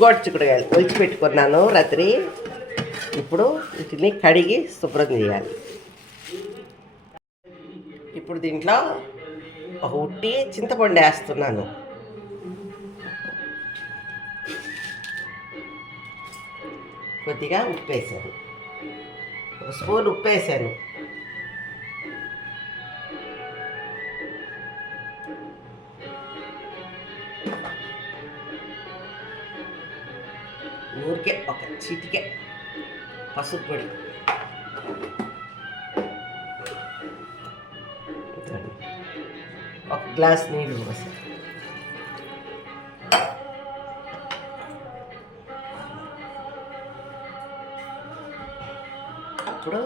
Goat చిక్కుడుకాయలు ఒలిచి పెట్టుకున్నాను రాత్రి. ఇప్పుడు వీటిని కడిగి శుభ్రం చేయాలి. ఇప్పుడు దీంట్లో ఒక ఉట్టి చింతపండు వేస్తున్నాను. కొద్దిగా ఉప్పు వేసాను, ఒక స్పూన్ ఉప్పు వేసాను. ఊరికే ఒక చిటికే పసుపు పొడి, ఒక గ్లాస్ నీళ్ళు పోసాను. ఇప్పుడు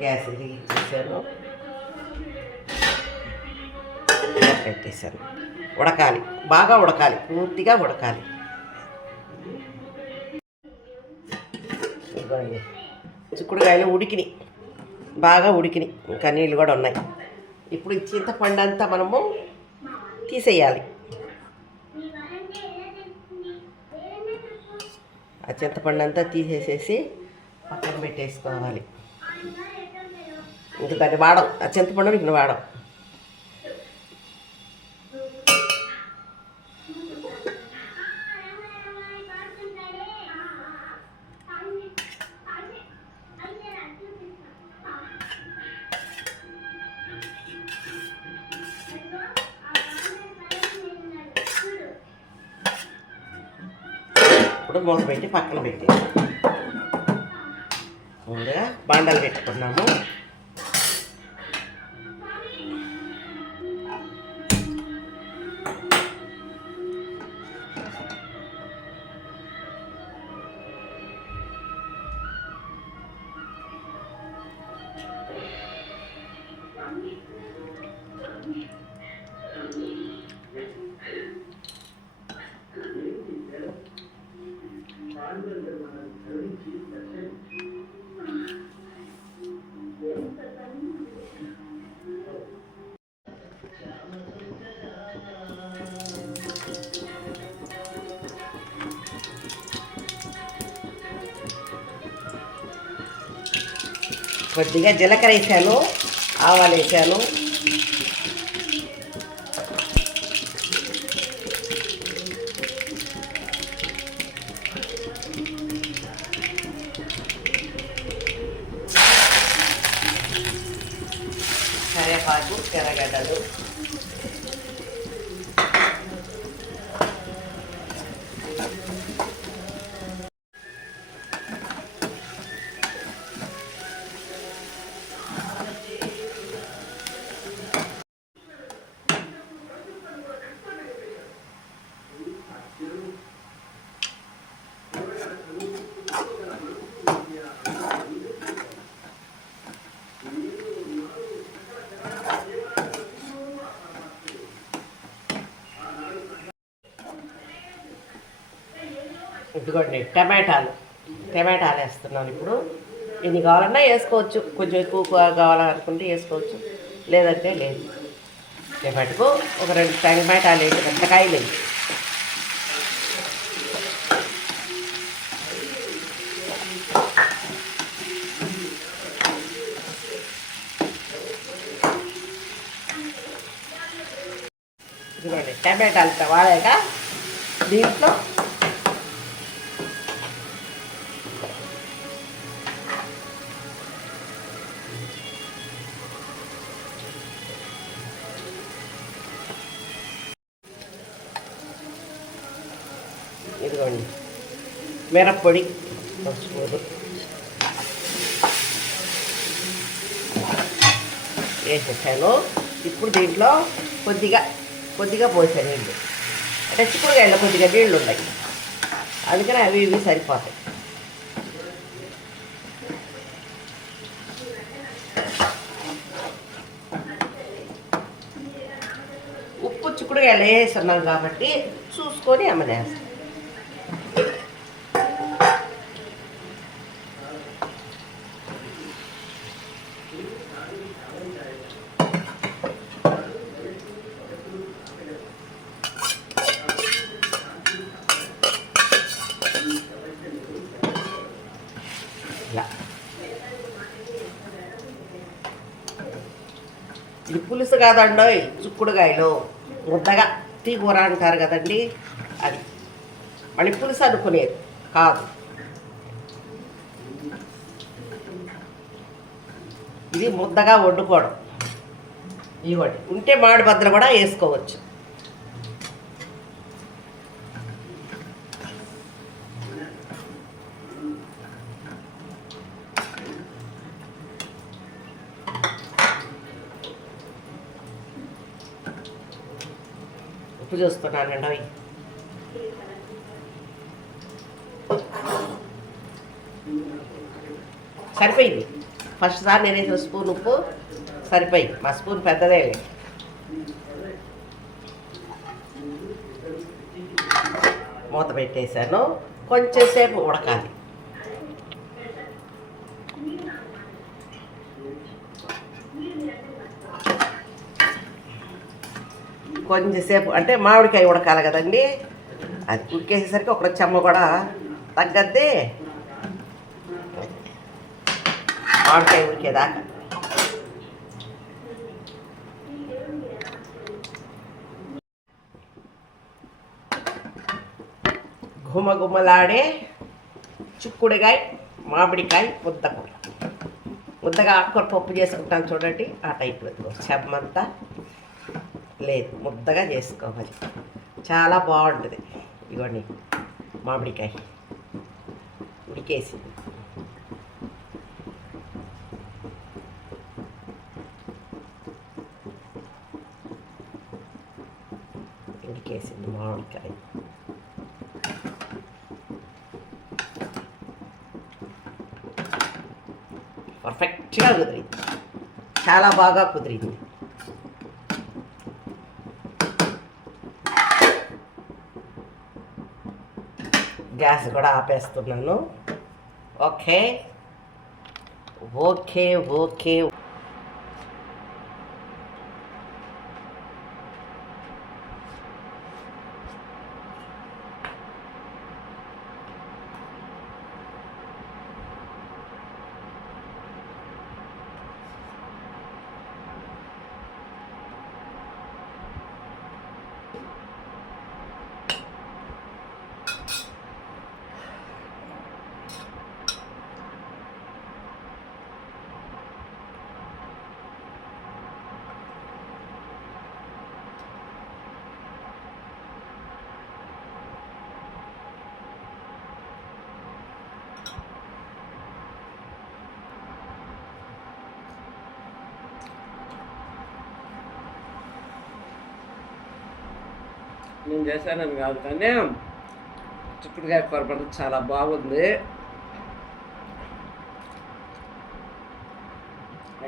గ్యాస్ చేశాను, పెట్టేశాను. ఉడకాలి, బాగా ఉడకాలి, పూర్తిగా ఉడకాలి. చిక్కుడుకాయలు ఉడికినాయి, బాగా ఉడికినాయి, ఇంకా నీళ్ళు కూడా ఉన్నాయి. ఇప్పుడు ఈ చింతపండు అంతా మనము తీసేయాలి. ఆ చింతపండు అంతా తీసేసేసి పక్కన పెట్టేసుకోవాలి. ఇంకా దాన్ని వాడం, ఆ చింతపండుని ఇంకా వాడం. ఇప్పుడు మూత పెట్టి పక్కన పెట్టి ముందుగా బాండాలు పెట్టుకున్నాము. కొద్దిగా జీలకర్ర వేసాను, ఆవాలు వేసాను, కరివేపాకు, ఎర్రగడ్డలు, ఇదిగోండి టమాటాలు వేస్తున్నాను. ఇప్పుడు ఎన్ని కావాలన్నా వేసుకోవచ్చు, కొంచెం ఎక్కువ కావాలనుకుంటే వేసుకోవచ్చు, లేదంటే లేదు. టమాటకు ఒక 2 టమాటాలు వేసి, 2 కాయలు వేసి, ఇదిగోండి టమాటాలు వాడాక దీంట్లో ఇదిగోండి మిరప్పొడి వేసేసాను. ఇప్పుడు దీంట్లో కొద్దిగా పోసాను నీళ్ళు, అంటే చిక్కుడుకాయలో కొద్దిగా నీళ్ళు ఉన్నాయి, అందుకని అవి ఇవి సరిపోతాయి. ఉప్పు చిక్కుడుకాయలు వేస్తున్నాం కాబట్టి చూసుకొని అమ్మనేస్తాం. ఇది పులుసు కాదండి, చిక్కుడుకాయలు ముద్దగా టీ కూర అంటారు కదండి, అది మళ్ళీ పులుసు అనుకునేది కాదు. ఇది ముద్దగా వండుకోవడం. ఇవ్వండి, ఉంటే మామిడి బద్దలు కూడా వేసుకోవచ్చు. ఉప్పు చూస్తున్నానండి అవి. సరిపోయింది. ఫస్ట్ సారి నేనేసిన స్పూన్ ఉప్పు సరిపోయింది. మా స్పూన్ పెద్దదే. మూత పెట్టేశాను. కొంచెం సేపు ఉడకాలి. కొంచెంసేపు అంటే మామిడికాయ ఉడకాలి కదండి, అది ఉడికేసేసరికి ఒక చెమ్మ కూడా తగ్గద్ది. మామిడికాయ ఉడికేదాకా గుమ్మగుమ్మలాడే చిక్కుడుకాయ మామిడికాయ ముద్దకూర. ముద్దగా ఆకుకూర పప్పు చేసుకుంటాను చూడండి, ఆ టైప్లో చెమ్మంతా లేదు, ముద్దగా చేసుకోవాలి. చాలా బాగుంటుంది. ఇదిగోండి మామిడికాయ ఉడికేసి, ఉడికేసింది మామిడికాయ. పర్ఫెక్ట్గా కుదిరింది, చాలా బాగా కుదిరింది. గ్యాస్ కూడా ఆపేస్తున్నాను. Okay okay okay. నేను చేశానని కాదు, కానీ చిక్కుడుకాయ కూర చాలా బాగుంది.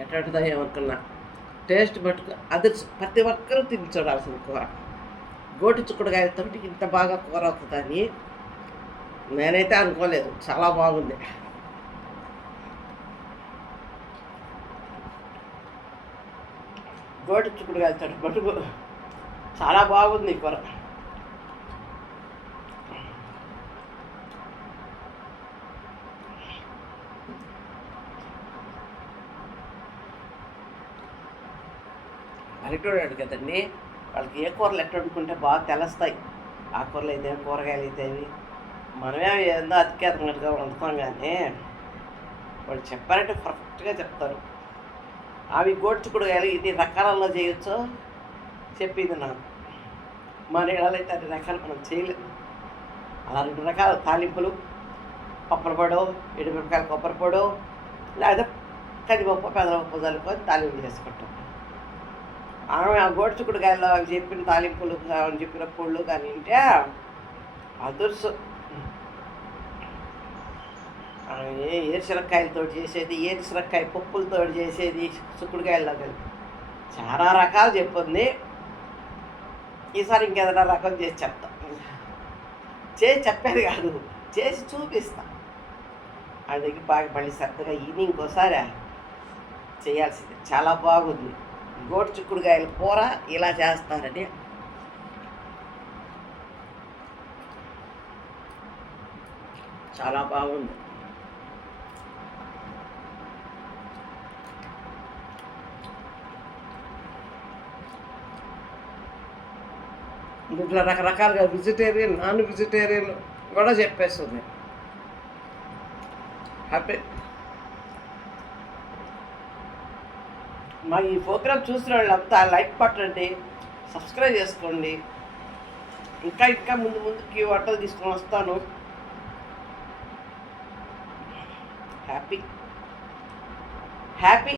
ఎట్లా ఏమనుకున్నా టేస్ట్ మటుకు అది ప్రతి ఒక్కరూ తిని చూడాల్సిన కూర. గోటి చిక్కుడుకాయలతో ఇంత బాగా కూర అవుతుందని నేనైతే అనుకోలేదు. చాలా బాగుంది. గోటి చిక్కుడుకాయలతో మటుకు చాలా బాగుంది కూర. పల్లెటూరు కదండి, వాళ్ళకి ఏ కూరలు ఎట్లా వండుకుంటే బాగా తెలుస్తాయి. ఆకుకూరలు అయితే కూరగాయలు అయితేవి మనమే ఏందో అతికేతగా వండుతాం, కానీ వాళ్ళు చెప్పారంటే పర్ఫెక్ట్గా చెప్తారు. అవి గోడ్చుకుడుగాయలు ఇన్ని రకాలలో చేయొచ్చో చెప్పింది నాకు. మన ఇళ్ళైతే అన్ని రకాలు మనం చేయలేదు. అలా 2 రకాల తాలింపులు, పప్పుల పొడవు, ఎండుమిరపకాయల కొబ్బరి పొడవు, లేదా కందిపప్పు పెదపప్పు చల్లుకొని తాలింపు చేసుకుంటాం. ఆమె ఆ గోడ్చుకుడుగాయలు అవి చెప్పిన తాలింపులు చెప్పిన పొళ్ళు కానీ ఉంటే అదుర్సు. ఏరుశనక్కాయలతో చేసేది, ఏరుశనక్కాయ పప్పులతో చేసేది, చిక్కుడుకాయల్లో కలిపి చాలా రకాలు చెప్పింది. ఈసారి ఇంకేదైనా రకం చేసి చెప్తా. చేసి చెప్పేది కాదు, చేసి చూపిస్తా. అందుకే బాగా మళ్ళీ శ్రద్ధగా ఇంకోసారి చేయాల్సింది. చాలా బాగుంది. గోటు చిక్కుడుకాయల కూర ఇలా చేస్తారని చాలా బాగుంది. ఇట్లా రకరకాలుగా వెజిటేరియన్ నాన్ వెజిటేరియన్ కూడా చెప్పేస్తుంది. హ్యాపీ. మా ఈ ప్రోగ్రామ్ చూసిన వాళ్ళంతా లైక్ పట్టండి, సబ్స్క్రైబ్ చేసుకోండి. ఇంకా ముందుకి వంటలు తీసుకొని వస్తాను. హ్యాపీ.